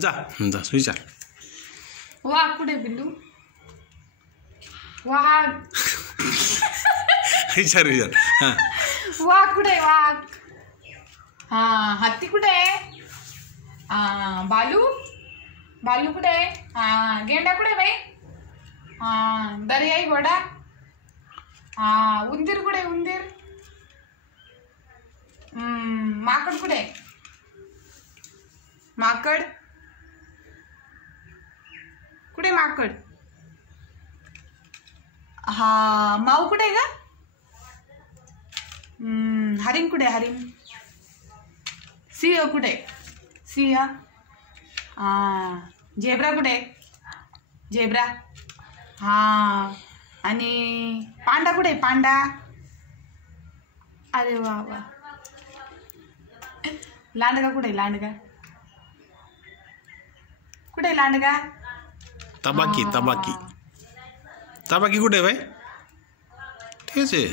जा जा विचार. वाघ कुठे बिल्लू? वाघ. विचार विचार. हां वाघ कुठे? वाघ. हा. हत्ती कुठे? बालू. बालू कुठे? गेंडा कुठे बाई? दर्याई घोडा. उंदीर कुठे? उंदीर. माकड कुठे? माकड कुठे? माकड. माऊ कुठे ग? हरिण कुठे? हरिण. सिंह कुठे? सिंह. झेब्रा कुठे? झेब्रा. आणि पांडा कुठे? पांडा. अरे वा वा. लांडगा कुठे? लांडगा कुठे? लांडगा. तबाकी तबाकी तबाकी कुठे भाई? तेच आहे.